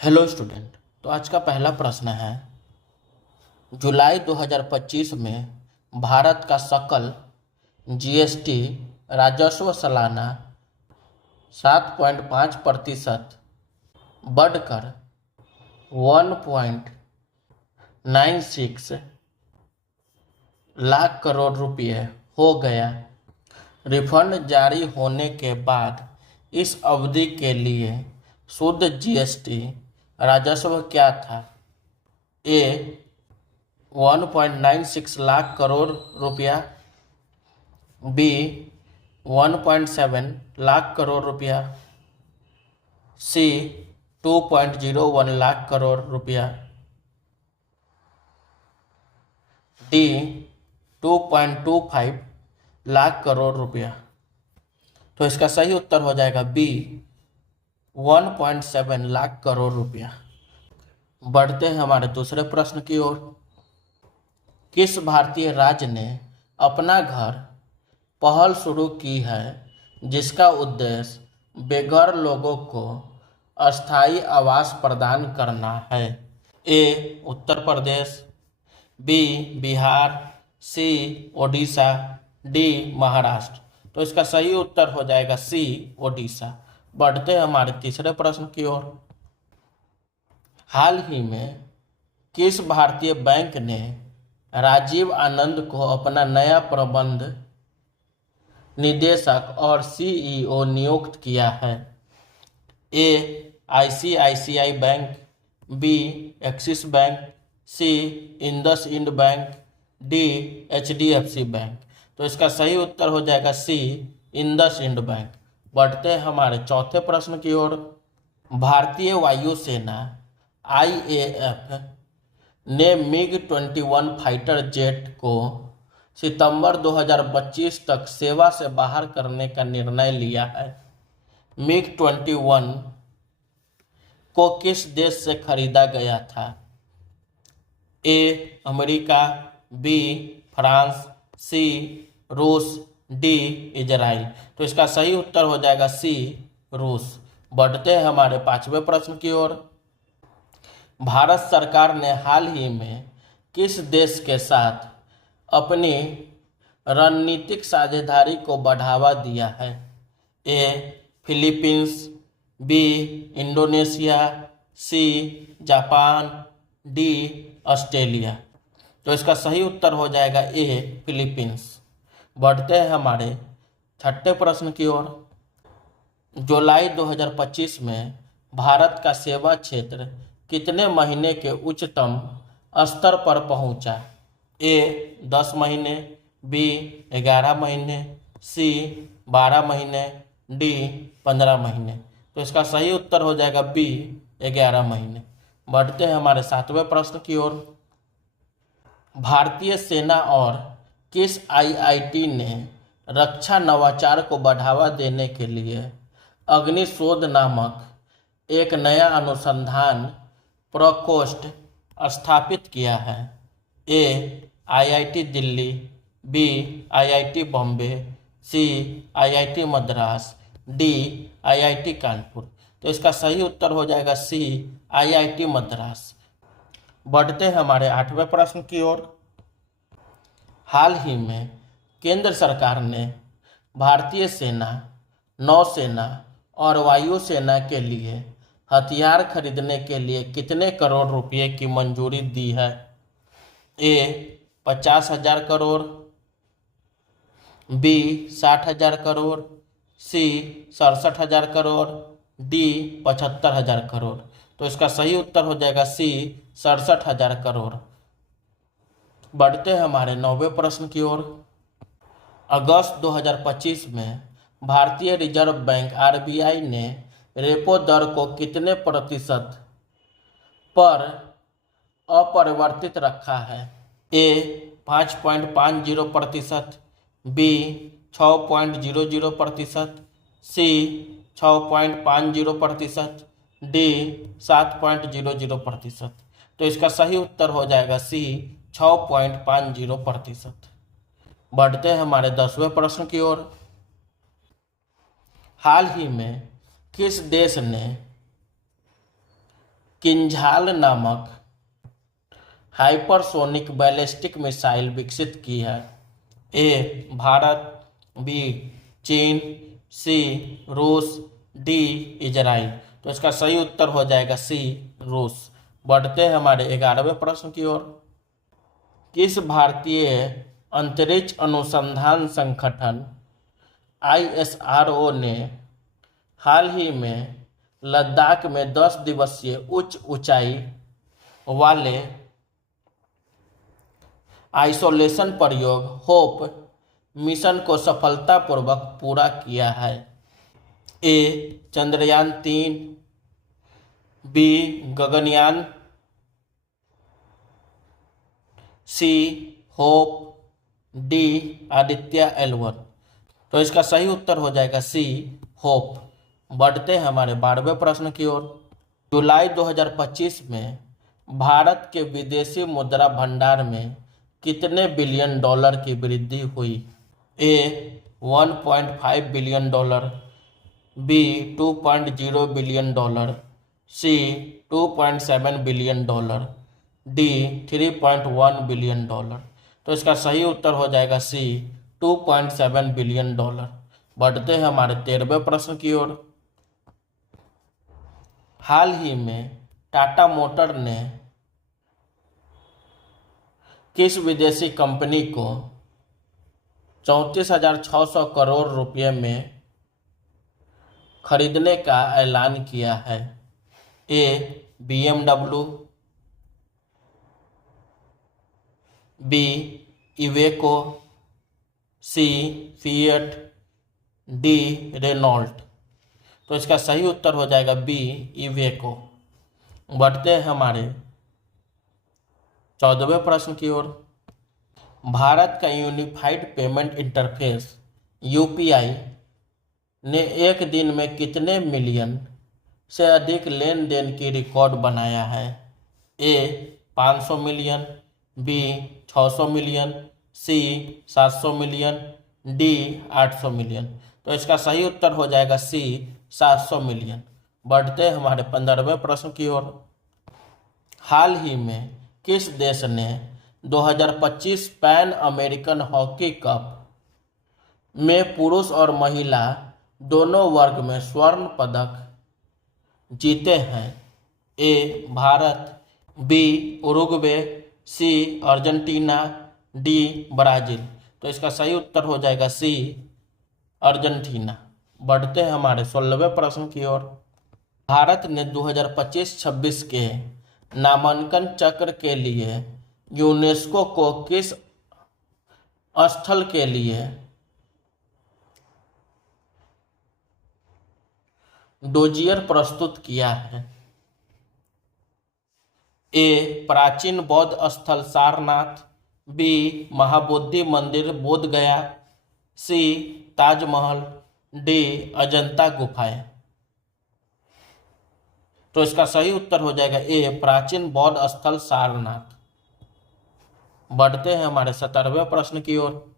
Hello student. तो आज का पहला प्रश्न है, जुलाई 2025 में भारत का सकल जीएसटी राजस्व सालाना 7.5% बढ़कर 1.96 लाख करोड़ रुपए हो गया। रिफंड जारी होने के बाद इस अवधि के लिए शुद्ध जीएसटी राजस्व क्या था? ए 1.96 लाख करोड़ रुपया, बी 1.7 लाख करोड़ रुपया, सी 2.01 लाख करोड़ रुपया, डी 2.25 लाख करोड़ रुपया। तो इसका सही उत्तर हो जाएगा बी 1.7 लाख करोड़ रुपया। बढ़ते हैं हमारे दूसरे प्रश्न की ओर। किस भारतीय राज्य ने अपना घर पहल शुरू की है जिसका उद्देश्य बेघर लोगों को अस्थायी आवास प्रदान करना है? ए उत्तर प्रदेश, बी बिहार, सी ओडिशा, डी महाराष्ट्र। तो इसका सही उत्तर हो जाएगा सी ओडिशा। बढ़ते हैं हमारे तीसरे प्रश्न की ओर। हाल ही में किस भारतीय बैंक ने राजीव आनंद को अपना नया प्रबंध निदेशक और सीईओ नियुक्त किया है? A ICICI bank, B Axis bank, C IndusInd bank, D HDFC bank. तो इसका सही उत्तर हो जाएगा सी इंडसइंड बैंक। बढ़ते हैं हमारे चौथे प्रश्न की ओर। भारतीय वायुसेना आईएएफ ने मिग-21 फाइटर जेट को सितंबर 2025 तक सेवा से बाहर करने का निर्णय लिया है। मिग-21 को किस देश से खरीदा गया था? ए अमेरिका, बी फ्रांस, सी रूस, डी इजराइल। तो इसका सही उत्तर हो जाएगा सी रूस। बढ़ते हैं हमारे पांचवें प्रश्न की ओर। भारत सरकार ने हाल ही में किस देश के साथ अपनी रणनीतिक साझेदारी को बढ़ावा दिया है? A Philippines, B Indonesia, C Japan, D Australia. तो इसका सही उत्तर हो जाएगा ए फिलीपींस। बढ़ते हैं हमारे छठे प्रश्न की ओर। जुलाई 2025 में भारत का सेवा क्षेत्र कितने महीने के उच्चतम स्तर पर पहुंचा? ए 10 महीने, बी 11 महीने, सी 12 महीने, डी 15 महीने। तो इसका सही उत्तर हो जाएगा बी 11 महीने। बढ़ते हैं हमारे सातवें प्रश्न की ओर। भारतीय सेना और किस आईआईटी ने रक्षा नवाचार को बढ़ावा देने के लिए अग्निशोध नामक एक नया अनुसंधान प्रकोष्ठ स्थापित किया है? A IIT Delhi, B IIT Bombay, C IIT Madras, D IIT Kanpur. तो इसका सही उत्तर हो जाएगा सी आईआईटी मद्रास। बढ़ते हैं हमारे आठवें प्रश्न की ओर। हाल ही में केंद्र सरकार ने भारतीय सेना, नौसेना और वायुसेना के लिए हथियार खरीदने के लिए कितने करोड़ रुपए की मंजूरी दी है? ए 50,000 करोड़, बी 60,000 करोड़, सी 67,000 करोड़, डी 75,000 करोड़। तो इसका सही उत्तर हो जाएगा सी 67,000 करोड़। बढ़ते हैं हमारे नौवें प्रश्न की ओर। अगस्त 2025 में भारतीय रिजर्व बैंक आरबीआई ने रेपो दर को कितने प्रतिशत पर अपरिवर्तित रखा है? ए 5.50%, बी 6.00%, सी 6.50%, डी 7.00%। तो इसका सही उत्तर हो जाएगा सी 6.50%। बढ़ते हैं हमारे 10वें प्रश्न की ओर। हाल ही में किस देश ने किंझाल नामक हाइपरसोनिक बैलिस्टिक मिसाइल विकसित की है? ए भारत, बी चीन, सी रूस, डी इजराइल। तो इसका सही उत्तर हो जाएगा सी रूस। बढ़ते हैं हमारे 11वें प्रश्न की ओर। किस भारतीय अंतरिक्ष अनुसंधान संगठन ISRO ने हाल ही में लद्दाख में 10 दिवसीय उच्च ऊंचाई वाले आइसोलेशन प्रयोग होप मिशन को सफलतापूर्वक पूरा किया है? ए Chandrayaan 3, B Gaganyaan, see hope, D Aditya L1। तो इसका सही उत्तर हो जाएगा सी होप। बढ़ते हैं हमारे 12वें प्रश्न की ओर। जुलाई 2025 में भारत के विदेशी मुद्रा भंडार में कितने बिलियन डॉलर की वृद्धि हुई? A 1.5 billion dollar, B 2.0 billion dollar, C 2.7 billion dollar, D 3.1 billion dollar. तो इसका सही उत्तर हो जाएगा सी 2.7 बिलियन डॉलर। बढ़ते हैं हमारे 13वें प्रश्न की ओर। हाल ही में टाटा मोटर ने किस विदेशी कंपनी को 34,600 करोड़ रुपए में खरीदने का ऐलान किया है? ए BMW, बी इवेको, सी फिएट, डी रेनॉल्ट। तो इसका सही उत्तर हो जाएगा बी इवेको। बढ़ते हैं हमारे 14वें प्रश्न की ओर। भारत का यूनिफाइड पेमेंट इंटरफेस UPI ने एक दिन में कितने मिलियन से अधिक लेन देन की रिकॉर्ड बनाया है? ए 500 मिलियन, बी 600 मिलियन, सी 700 मिलियन, डी 800 मिलियन। तो इसका सही उत्तर हो जाएगा सी 700 मिलियन। बढ़ते हैं हमारे 15वें प्रश्न की ओर। हाल ही में किस देश ने 2025 पैन अमेरिकन हॉकी कप में पुरुष और महिला दोनों वर्ग में स्वर्ण पदक जीते हैं? A Bharat, B Uruguay, C Argentina, D Brazil. तो इसका सही उत्तर हो जाएगा सी अर्जेंटीना। बढ़ते हैं हमारे 16वें प्रश्न की ओर। भारत ने 2025-26 के नामांकन चक्र के लिए यूनेस्को को किस स्थल के लिए डोजियर प्रस्तुत किया है? ए प्राचीन बौद्ध स्थल सारनाथ, बी महाबोधि मंदिर बोध गया, सी ताजमहल, डी अजंता गुफाएं। तो इसका सही उत्तर हो जाएगा ए प्राचीन बौद्ध स्थल सारनाथ। बढ़ते हैं हमारे 17वें प्रश्न की ओर।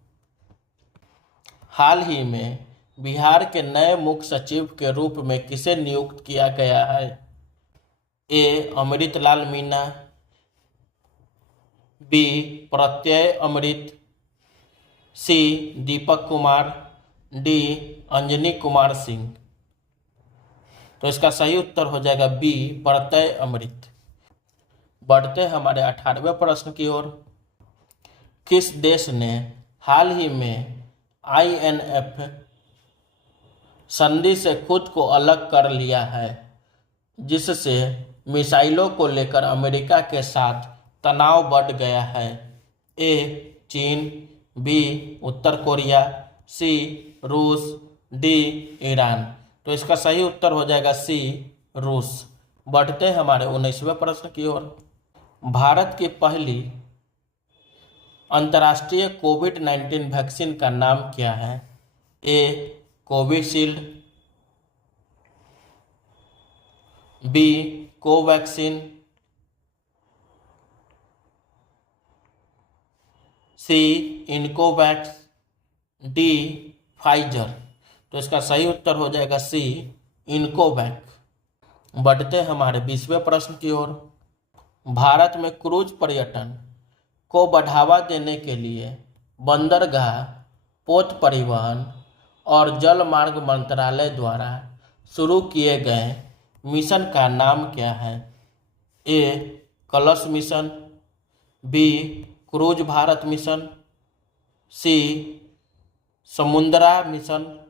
हाल ही में बिहार के नए मुख्य सचिव के रूप में किसे नियुक्त किया गया है? ए अमृतलाल मीणा, बी प्रत्यय अमृत, सी दीपक कुमार, डी अंजनी कुमार सिंह। तो इसका सही उत्तर हो जाएगा बी प्रत्यय अमृत। बढ़ते हैं हमारे 18वें प्रश्न की ओर। किस देश ने हाल ही में INF संधि से खुद को अलग कर लिया है, जिससे मिसाइलों को लेकर अमेरिका के साथ तनाव बढ़ गया है? ए चीन, बी उत्तर कोरिया, सी रूस, डी ईरान। तो इसका सही उत्तर हो जाएगा सी रूस। बढ़ते हैं हमारे 19वें प्रश्न की ओर। भारत की पहली अंतर्राष्ट्रीय कोविड-19 वैक्सीन का नाम क्या है? ए कोविशील्ड, बी कोवैक्सीन, सी इनकोवैक्स, डी फाइजर। तो इसका सही उत्तर हो जाएगा सी इनकोवैक। बढ़ते हमारे 20वें प्रश्न की ओर। भारत में क्रूज पर्यटन को बढ़ावा देने के लिए बंदरगाह, पोत परिवहन और जल मार्ग मंत्रालय द्वारा शुरू किए गए मिशन का नाम क्या है? A. Kalash mission, B. Cruise Bharat mission, C. Samudra mission,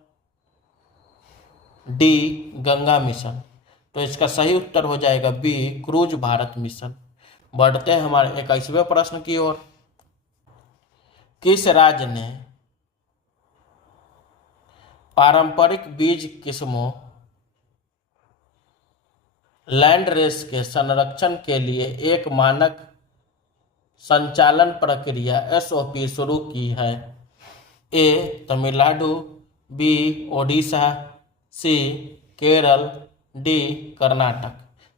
D. Ganga mission. तो इसका सही उत्तर हो जाएगा बी. Cruise Bharat mission. बढ़ते हैं हमारे 21वें प्रश्न की ओर। किस राज्य ने पारंपरिक बीज किस्मों लैंड रेस के संरक्षण के लिए एक मानक संचालन प्रक्रिया SOP शुरू की है? ए. तमिलनाडु, बी. ओडिशा, सी. केरल, डी. कर्नाटक।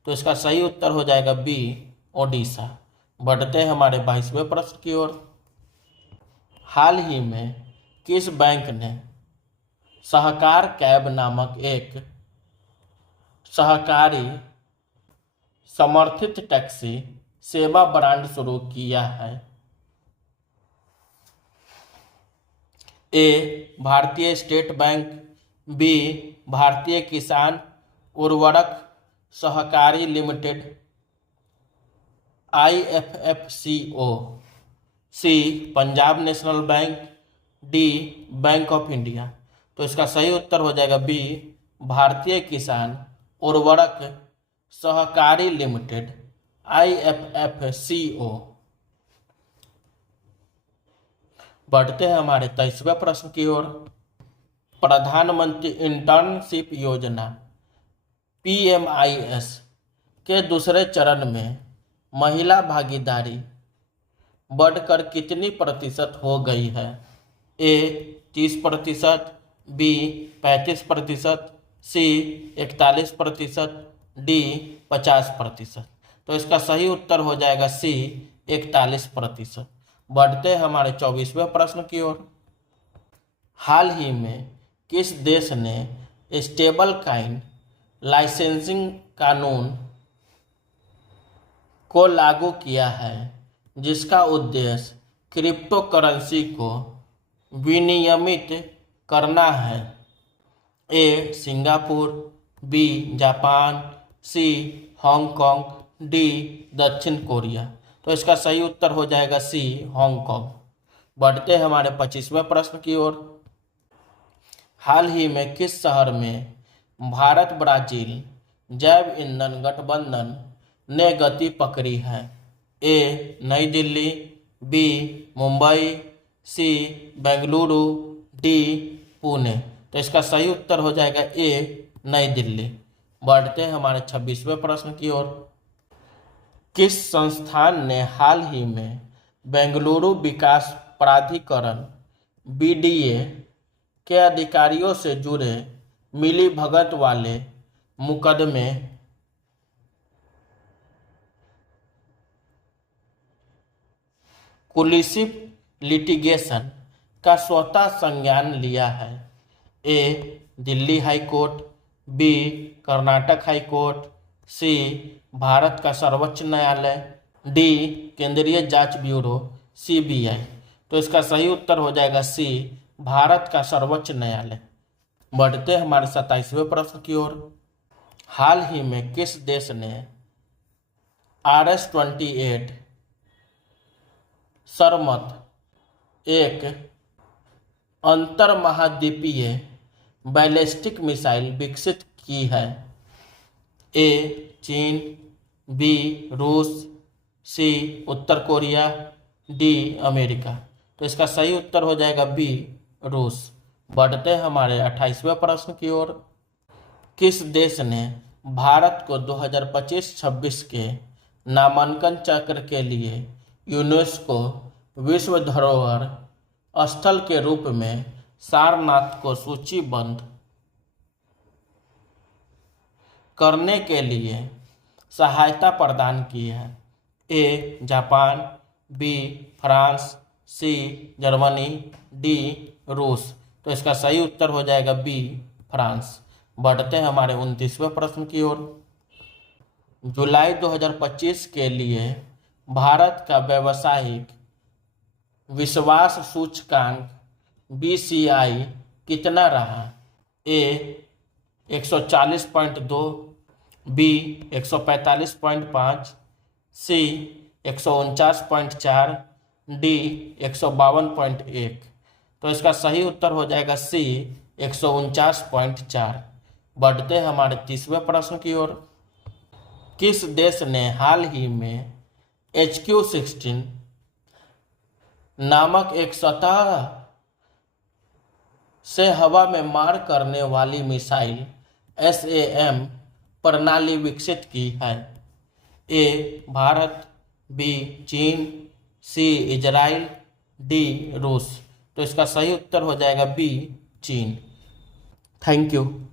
तो इसका सही उत्तर हो जाएगा बी. ओडिशा। बढ़ते हैं हमारे 22वें प्रश्न की ओर। हाल ही में किस बैंक ने सहकार कैब नामक एक सहकारी समर्थित टैक्सी सेवा ब्रांड शुरू किया है? ए. भारतीय स्टेट बैंक, बी. भारतीय किसान उर्वरक सहकारी limited IFFCO, C. Punjab National Bank, D. Bank of India. तो इसका सही उत्तर हो जाएगा बी. भारतीय किसान उर्वरक सहकारी लिमिटेड IFFCO। बढ़ते हैं हमारे 23वें प्रश्न की ओर। प्रधानमंत्री इंटर्नशिप योजना PMIS के दूसरे चरण में महिला भागीदारी बढ़कर कितनी प्रतिशत हो गई है? ए. 30%, बी. 35%, सी. 41%, डी. 50%। तो इसका सही उत्तर हो जाएगा सी. 41%। बढ़ते हमारे 24वें प्रश्न की ओर। हाल ही में किस देश ने स्टेबल कॉइन लाइसेंसिंग कानून को लागू किया है, जिसका उद्देश्य क्रिप्टो करेंसी को विनियमित करना है? A. Singapore, B. Japan, C. Hong Kong, D. दक्षिण कोरिया। तो इसका सही उत्तर हो जाएगा सी. हांगकांग। बढ़ते हमारे 25वें प्रश्न की ओर। हाल ही में किस शहर में भारत ब्राजील जैव ईंधन गठबंधन ने गति पकड़ी है? ए. नई दिल्ली, बी. मुंबई, सी. बेंगलुरु, डी. पुणे। तो इसका सही उत्तर हो जाएगा ए. नई दिल्ली। बढ़ते हैं हमारे 26वें प्रश्न की ओर। किस संस्थान ने हाल ही में बेंगलुरु विकास प्राधिकरण BDA के अधिकारियों से जुड़े मिलीभगत वाले मुकदमे कोलिसिव लिटिगेशन का स्वतः संज्ञान लिया है? A. Delhi high court, B. Karnataka high court, C. Bharat का सर्वोच्च न्यायालय, डी. केंद्रीय जांच ब्यूरो CBI। तो इसका सही उत्तर हो जाएगा सी. भारत का सर्वोच्च न्यायालय। बढ़ते हमारे 27वें प्रश्न की ओर। हाल ही में किस देश ने RS-28 सरमत एक अंतर्महाद्वीपीय बैलिस्टिक मिसाइल विकसित की है? ए. चीन, बी. रूस, सी. उत्तर कोरिया, डी. अमेरिका। तो इसका सही उत्तर हो जाएगा बी. रूस। बढ़ते हमारे 28वें प्रश्न की ओर। किस देश ने भारत को 2025-26 के नामांकन चक्र के लिए यूनेस्को विश्व धरोहर स्थल के रूप में सारनाथ को सूचीबद्ध करने के लिए सहायता प्रदान की है? A. Japan, B. France, C. Germany, D. रूस। तो इसका सही उत्तर हो जाएगा बी. फ्रांस। बढ़ते हैं हमारे 29वें प्रश्न की ओर। जुलाई 2025 के लिए भारत का व्यावसायिक विश्वास सूचकांक BCI कितना रहा? ए 140.2, बी 145.5, सी 149.4, डी 152.1। तो इसका सही उत्तर हो जाएगा सी 149.4। बढ़ते हैं हमारे तीसरे प्रश्न की ओर। किस देश ने हाल ही में HQ-16 नामक एक सतह से हवा में मार करने वाली मिसाइल SAM प्रणाली विकसित की है? ए भारत, बी चीन, सी इजराइल, डी रूस। तो इसका सही उत्तर हो जाएगा बी चीन। Thank you.